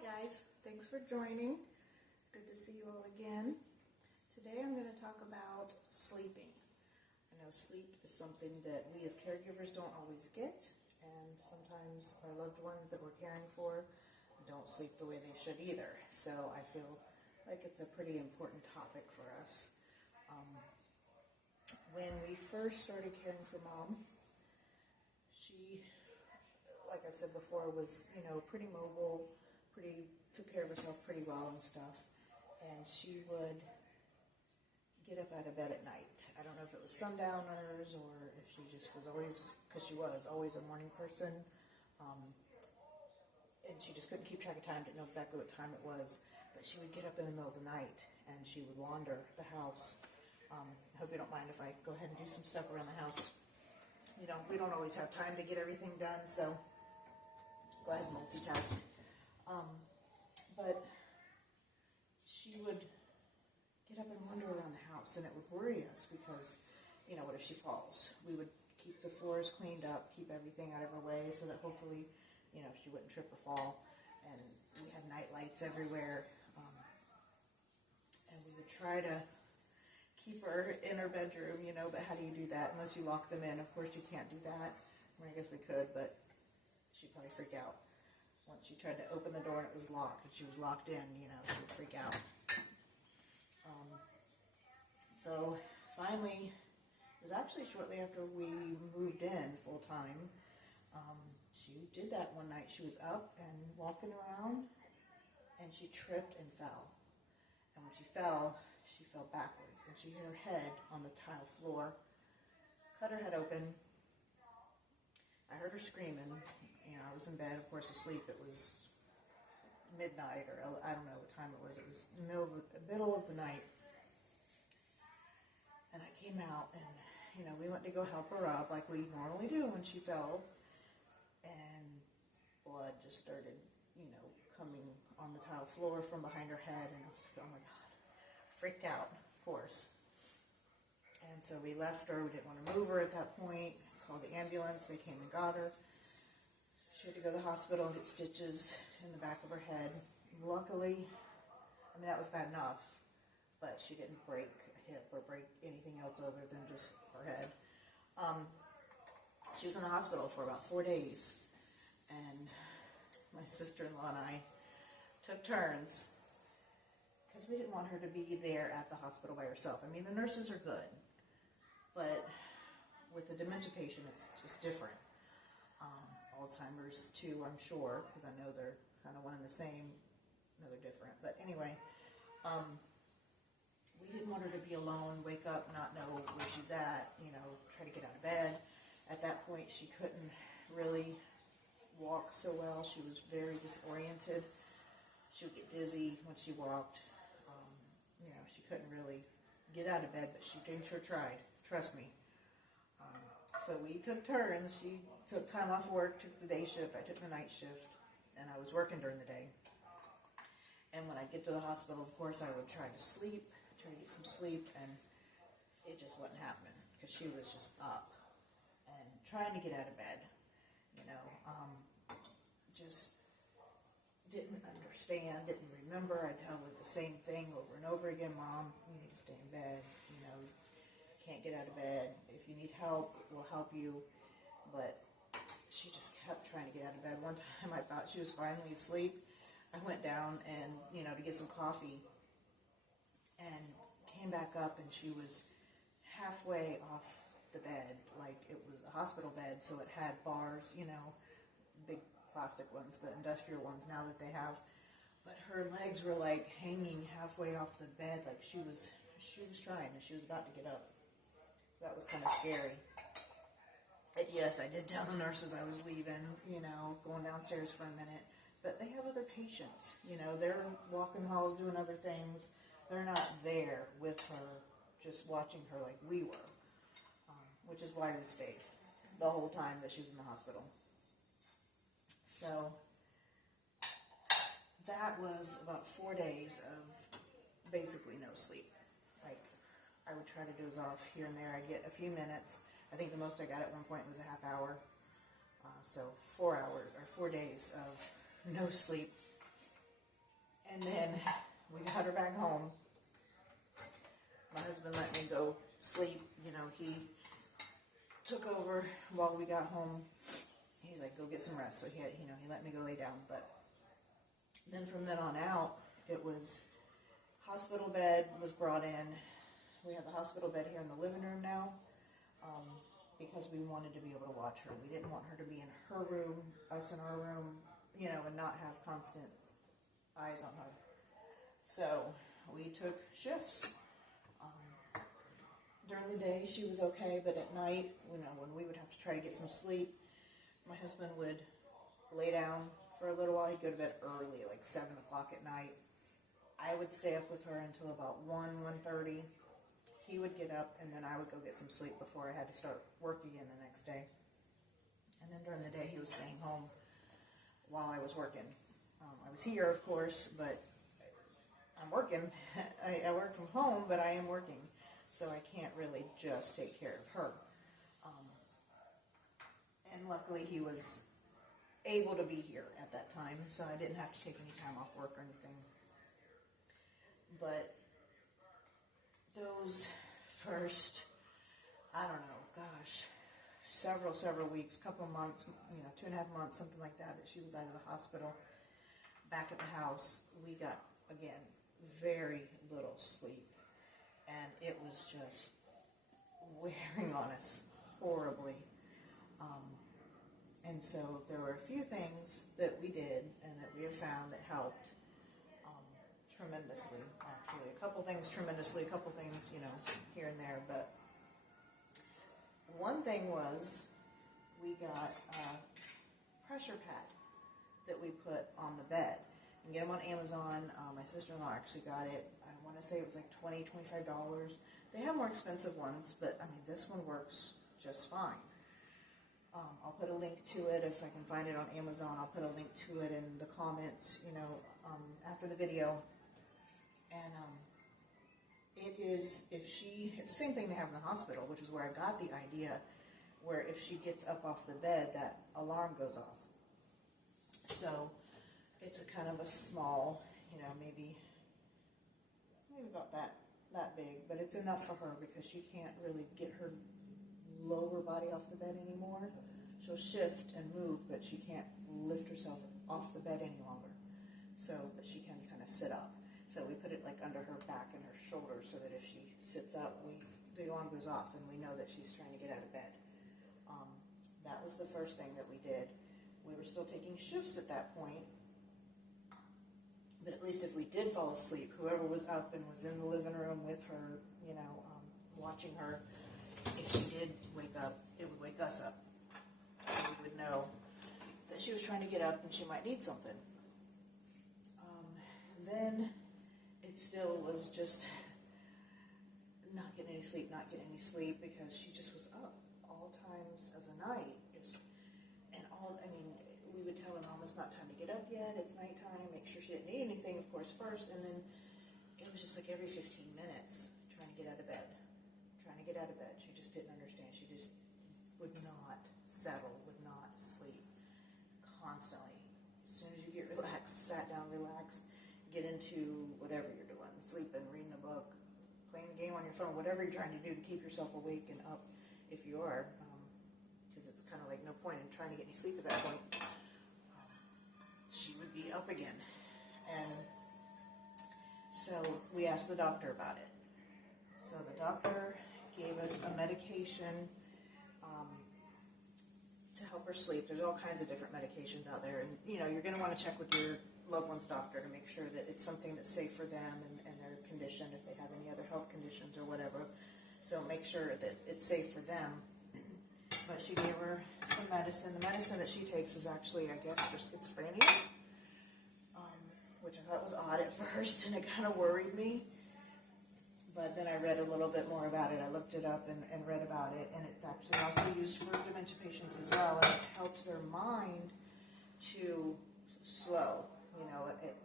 guys, thanks for joining. It's good to see you all again. Today I'm going to talk about sleeping. I know sleep is something that we as caregivers don't always get, and sometimes our loved ones that we're caring for don't sleep the way they should either. So I feel like it's a pretty important topic for us. When we first started caring for Mom, she, like I've said before, was, pretty mobile, took care of herself pretty well and stuff. And she would get up out of bed at night. I don't know if it was sundowners or if she just was always, because she was always a morning person. And she just couldn't keep track of time, didn't know exactly what time it was. But she would get up in the middle of the night and she would wander the house. I hope you don't mind if I go ahead and do some stuff around the house. We don't always have time to get everything done, so go ahead and multitask. But she would get up and wander around the house, and it would worry us because, what if she falls? We would keep the floors cleaned up, keep everything out of her way so that hopefully, she wouldn't trip or fall. And we had night lights everywhere, and we would try to keep her in her bedroom, but how do you do that? Unless you lock them in. Of course, you can't do that. I guess we could, but she'd probably freak out. Once she tried to open the door and it was locked, and she was locked in, she would freak out. So finally, it was actually shortly after we moved in full time. She did that one night. She was up and walking around, and she tripped and fell. And when she fell backwards, and she hit her head on the tile floor, cut her head open. I heard her screaming. I was in bed, of course, asleep. It was midnight, or I don't know what time it was. It was the middle of the night. And I came out, and, we went to go help her up like we normally do when she fell. And blood just started, coming on the tile floor from behind her head. And I was like, oh my God. Freaked out, of course. And so we left her. We didn't want to move her at that point. Called the ambulance. They came and got her. She had to go to the hospital and get stitches in the back of her head. Luckily, that was bad enough, but she didn't break a hip or break anything else other than just her head. She was in the hospital for about 4 days, and my sister-in-law and I took turns because we didn't want her to be there at the hospital by herself. The nurses are good, but with a dementia patient, it's just different. Alzheimer's too, I'm sure, because I know they're kind of one and the same. No, they're different. But anyway, we didn't want her to be alone, wake up, not know where she's at, try to get out of bed. At that point, she couldn't really walk so well. She was very disoriented. She would get dizzy when she walked. She couldn't really get out of bed, but she sure tried. Trust me. So we took turns. She took time off work, took the day shift. I took the night shift, and I was working during the day. And when I get to the hospital, of course, I would try to get some sleep, and it just wasn't happening because she was just up and trying to get out of bed. Just didn't understand, didn't remember. I tell her the same thing over and over again. Mom, you need to stay in bed. Can't get out of bed. If you need help, we'll help you. But she just kept trying to get out of bed. One time I thought she was finally asleep. I went down and, to get some coffee and came back up, and she was halfway off the bed. Like it was a hospital bed, so it had bars, big plastic ones, the industrial ones now that they have. But her legs were like hanging halfway off the bed, like she was trying, and she was about to get up. So that was kind of scary. And yes, I did tell the nurses I was leaving, going downstairs for a minute. But they have other patients, they're walking halls, doing other things. They're not there with her, just watching her like we were, which is why we stayed the whole time that she was in the hospital. So that was about 4 days of basically no sleep. Like, I would try to doze off here and there. I'd get a few minutes. I think the most I got at one point was a half hour. So 4 days of no sleep. And then we got her back home. My husband let me go sleep. You know, he took over while we got home. He's like, go get some rest. So he let me go lay down. But then from then on out, it was hospital bed was brought in. We have a hospital bed here in the living room now, because we wanted to be able to watch her. We didn't want her to be in her room, us in our room, you know, and not have constant eyes on her. So we took shifts. During the day, she was okay, but at night, you know, when we would have to try to get some sleep, my husband would lay down for a little while. He'd go to bed early, like 7 o'clock at night. I would stay up with her until about 1:30. He would get up, and then I would go get some sleep before I had to start work again the next day. And then during the day, he was staying home while I was working. I was here, of course, but I'm working. I work from home, but I am working, so I can't really just take care of her. And luckily, he was able to be here at that time, so I didn't have to take any time off work or anything. But those first, I don't know, gosh, several weeks, couple months, 2.5 months, something like that she was out of the hospital, back at the house, we got, again, very little sleep. And it was just wearing on us horribly. And so there were a few things that we did and that we have found that helped tremendously, actually. A couple things tremendously, a couple things, here and there. But one thing was we got a pressure pad that we put on the bed. You can get them on Amazon. My sister-in-law actually got it. I want to say it was like $20, $25. They have more expensive ones, but I mean, this one works just fine. I'll put a link to it if I can find it on Amazon. I'll put a link to it in the comments, after the video. And it is, it's the same thing they have in the hospital, which is where I got the idea, where if she gets up off the bed, that alarm goes off. So it's a kind of a small, maybe about that big, but it's enough for her because she can't really get her lower body off the bed anymore. She'll shift and move, but she can't lift herself off the bed any longer. So, but she can kind of sit up. So we put it like under her back and her shoulders so that if she sits up, the alarm goes off and we know that she's trying to get out of bed. That was the first thing that we did. We were still taking shifts at that point, but at least if we did fall asleep, whoever was up and was in the living room with her, watching her, if she did wake up, it would wake us up. So we would know that she was trying to get up and she might need something. Then it still was just not getting any sleep because she just was up all times of the night. We would tell her, Mom, it's not time to get up yet, it's nighttime, make sure she didn't need anything, of course, first, and then it was just like every 15 minutes trying to get out of bed. She just didn't understand. She just would not settle, would not sleep, constantly. As soon as you get relaxed, sat down, relaxed, get into whatever you're doing, sleeping, reading a book, playing a game on your phone, whatever you're trying to do to keep yourself awake and up, if you are, because it's kind of like no point in trying to get any sleep at that point. She would be up again. And so we asked the doctor about it. So the doctor gave us a medication to help her sleep. There's all kinds of different medications out there. And, you're going to want to check with your loved one's doctor to make sure that it's something that's safe for them and their condition, if they have any other health conditions or whatever. So make sure that it's safe for them. But she gave her some medicine. The medicine that she takes is actually, I guess, for schizophrenia, which I thought was odd at first, and it kind of worried me. But then I read a little bit more about it. I looked it up and read about it, and it's actually also used for dementia patients as well, and it helps their mind to slow.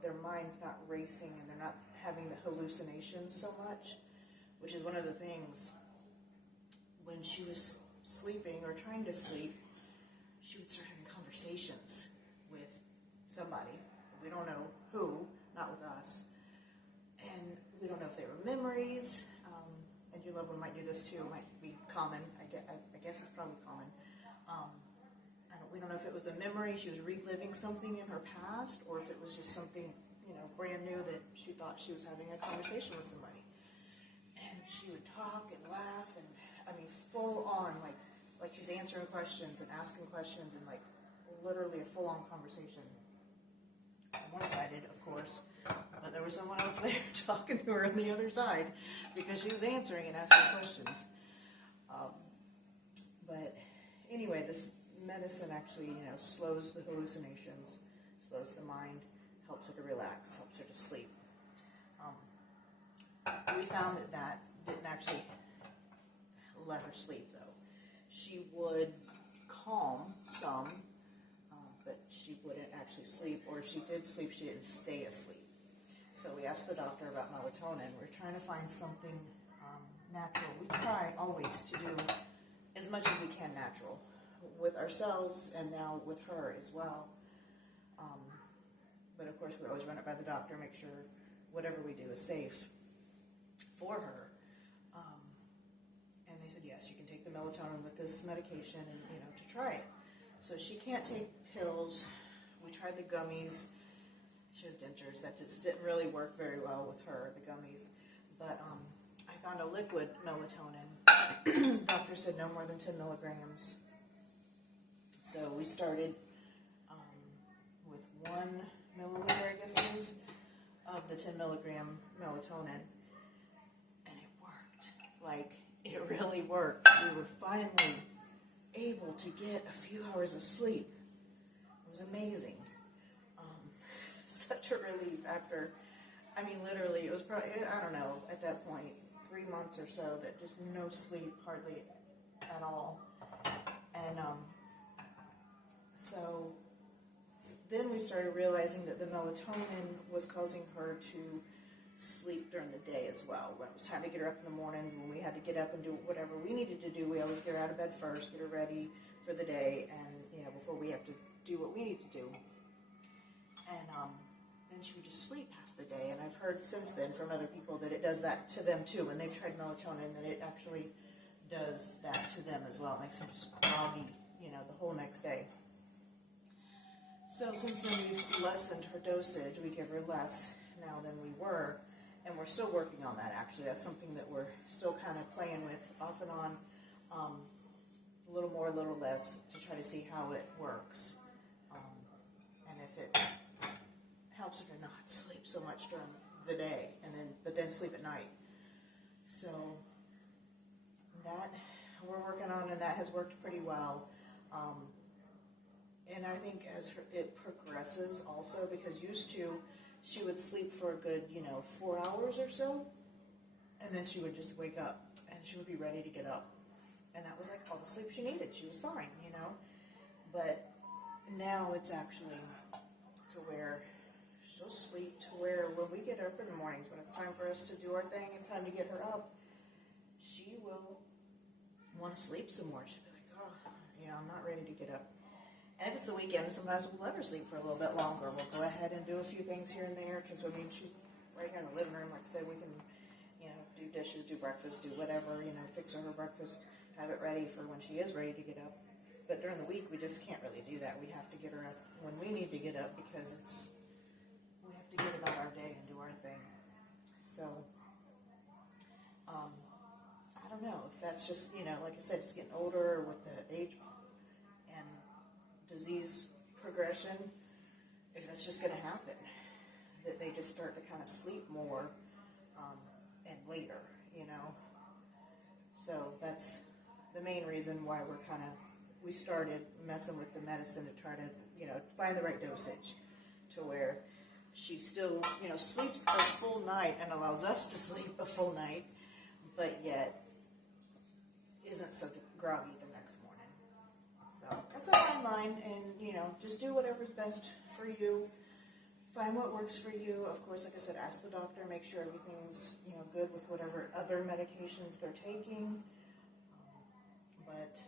Their mind's not racing, and they're not having the hallucinations so much, which is one of the things. When she was sleeping or trying to sleep, she would start having conversations with somebody. We don't know who, not with us. And we don't know if they were memories, and your loved one might do this too. It might be common. I guess it's probably common. We don't know if it was a memory, she was reliving something in her past, or if it was just something, brand new that she thought she was having a conversation with somebody. And she would talk and laugh, and full on, like she's answering questions and asking questions, and like literally a full on conversation. One-sided, of course, but there was someone else there talking to her on the other side because she was answering and asking questions. But anyway, this medicine actually, slows the hallucinations, slows the mind, helps her to relax, helps her to sleep. We found that didn't actually let her sleep, though. She would calm some, but she wouldn't actually sleep, or if she did sleep, she didn't stay asleep. So we asked the doctor about melatonin. We're trying to find something natural. We try always to do as much as we can natural with ourselves, and now with her as well. But of course, we always run it by the doctor, make sure whatever we do is safe for her. And they said, yes, you can take the melatonin with this medication, and to try it. So she can't take pills. We tried the gummies. She has dentures. That just didn't really work very well with her, the gummies. But I found a liquid melatonin. The doctor said no more than 10 milligrams. So we started with 1 milliliter, I guess it is, of the 10 milligram melatonin. And it worked. Like, it really worked. We were finally able to get a few hours of sleep. It was amazing. Such a relief after, literally, it was probably, I don't know, at that point, 3 months or so, that just no sleep, hardly at all. And so then we started realizing that the melatonin was causing her to sleep during the day as well. When it was time to get her up in the mornings, when we had to get up and do whatever we needed to do, we always get her out of bed first, get her ready for the day, and before we have to do what we need to do. And then she would just sleep half the day. And I've heard since then from other people that it does that to them too. When they've tried melatonin, that it actually does that to them as well. It makes them just groggy, the whole next day. So since then we've lessened her dosage. We give her less now than we were. And we're still working on that, actually. That's something that we're still kind of playing with off and on. A little more, a little less, to try to see how it works. And if it helps her to not sleep so much during the day, but then sleep at night. So that we're working on, and that has worked pretty well. And I think as it progresses also, because used to, she would sleep for a good, 4 hours or so, and then she would just wake up, and she would be ready to get up. And that was like all the sleep she needed. She was fine, But now it's actually to where she'll sleep to where when we get her up in the mornings, when it's time for us to do our thing and time to get her up, she will want to sleep some more. She'll be like, oh, I'm not ready to get up. And if it's the weekend, sometimes we'll let her sleep for a little bit longer. We'll go ahead and do a few things here and there, because she's right here in the living room. Like I said, we can, do dishes, do breakfast, do whatever, fix her breakfast, have it ready for when she is ready to get up. But during the week, we just can't really do that. We have to get her up when we need to get up, because we have to get about our day and do our thing. So, I don't know if that's just, like I said, just getting older with the age and disease progression, if that's just going to happen, that they just start to kind of sleep more and later, So that's the main reason why we started messing with the medicine to try to, find the right dosage to where she still, sleeps a full night and allows us to sleep a full night, but yet isn't so groggy the next morning. So that's a fine line, and, just do whatever's best for you. Find what works for you. Of course, like I said, ask the doctor, make sure everything's, good with whatever other medications they're taking. But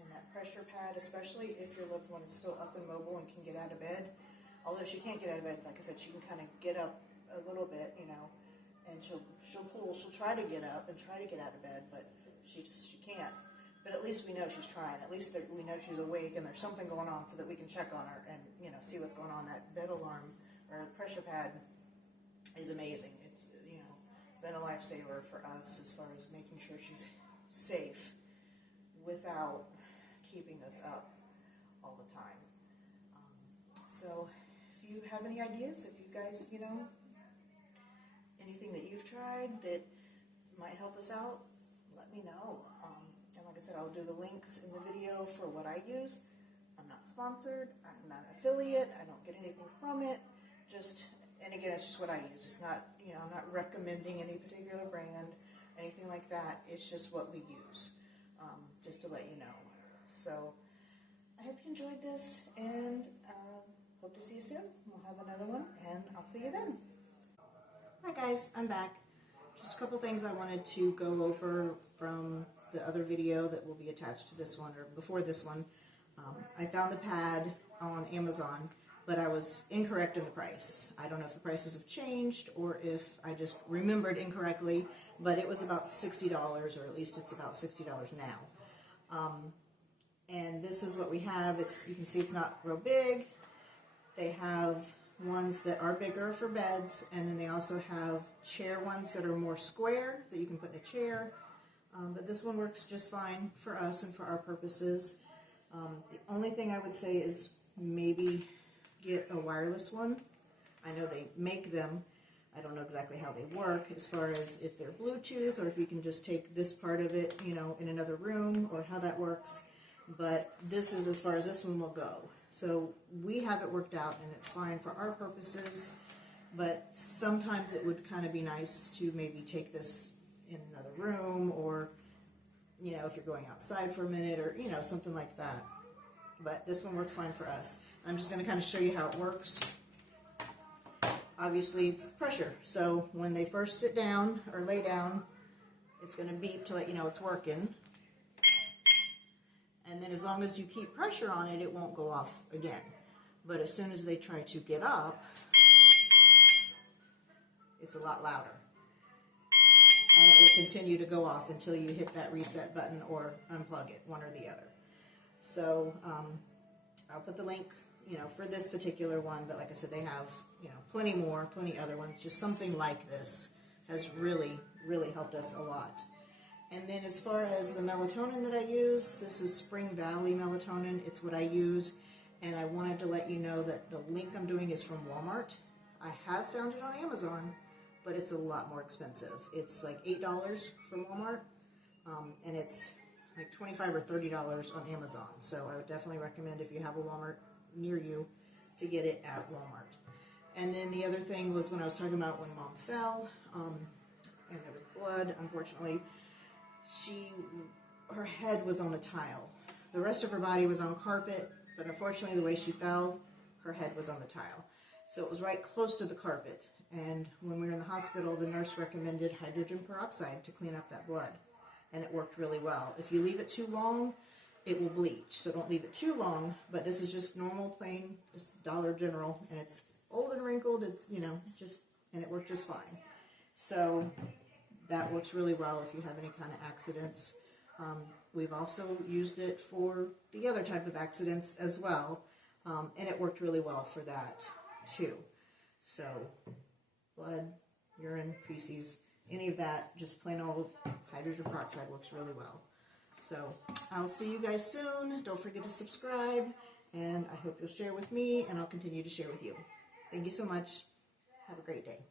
in that pressure pad, especially if your loved one is still up and mobile and can get out of bed, Although she can't get out of bed, like I said, she can kind of get up a little bit, you know, and she'll try to get up and try to get out of bed, but she can't. But at least we know she's trying. At least we know she's awake and there's something going on, so that we can check on her and, you know, see what's going on. That bed alarm or pressure pad is amazing. It's, you know, been a lifesaver for us as far as making sure she's safe without keeping us up all the time. So if you have any ideas, if you guys, you know, anything that you've tried that might help us out, let me know. And like I said, I'll do the links in the video for what I use. I'm not sponsored. I'm not an affiliate. I don't get anything from it. And again, it's just what I use. It's not, you know, I'm not recommending any particular brand, anything like that. It's just what we use, just to let you know. So I hope you enjoyed this, and hope to see you soon. We'll have another one, and I'll see you then. Hi guys, I'm back. Just a couple things I wanted to go over from the other video that will be attached to this one, or before this one. I found the pad on Amazon, but I was incorrect in the price. I don't know if the prices have changed or if I just remembered incorrectly, but it was about $60, or at least it's about $60 now. And this is what we have. You can see it's not real big. They have ones that are bigger for beds, and then they also have chair ones that are more square that you can put in a chair. But this one works just fine for us and for our purposes. The only thing I would say is maybe get a wireless one. I know they make them. I don't know exactly how they work as far as if they're Bluetooth or if you can just take this part of it, you know, in another room, or how that works. But this is as far as this one will go. So we have it worked out and it's fine for our purposes, but sometimes it would kind of be nice to maybe take this in another room, or, you know, if you're going outside for a minute, or, you know, something like that. But this one works fine for us. I'm just going to kind of show you how it works. Obviously it's pressure, so when they first sit down or lay down, it's going to beep to let you know it's working. And then as long as you keep pressure on it, it won't go off again. But as soon as they try to get up, it's a lot louder. And it will continue to go off until you hit that reset button or unplug it, one or the other. So I'll put the link, you know, for this particular one. But like I said, they have, you know, plenty other ones. Just something like this has really, really helped us a lot. And then as far as the melatonin that I use, this is Spring Valley melatonin. It's what I use, and I wanted to let you know that the link I'm doing is from Walmart. I have found it on Amazon, but it's a lot more expensive. It's like $8 from Walmart, and it's like $25 or $30 on Amazon. So I would definitely recommend, if you have a Walmart near you, to get it at Walmart. And then the other thing was when I was talking about when Mom fell, and there was blood, unfortunately. Her head was on the tile. The rest of her body was on carpet, but unfortunately the way she fell, her head was on the tile. So it was right close to the carpet. And when we were in the hospital, the nurse recommended hydrogen peroxide to clean up that blood. And it worked really well. If you leave it too long, it will bleach. So don't leave it too long, but this is just normal, plain, just Dollar General. And it's old and wrinkled, it's, you know, and it worked just fine. So that works really well if you have any kind of accidents. We've also used it for the other type of accidents as well, and it worked really well for that too. So blood, urine, feces, any of that, just plain old hydrogen peroxide works really well. So I'll see you guys soon. Don't forget to subscribe, and I hope you'll share with me, and I'll continue to share with you. Thank you so much. Have a great day.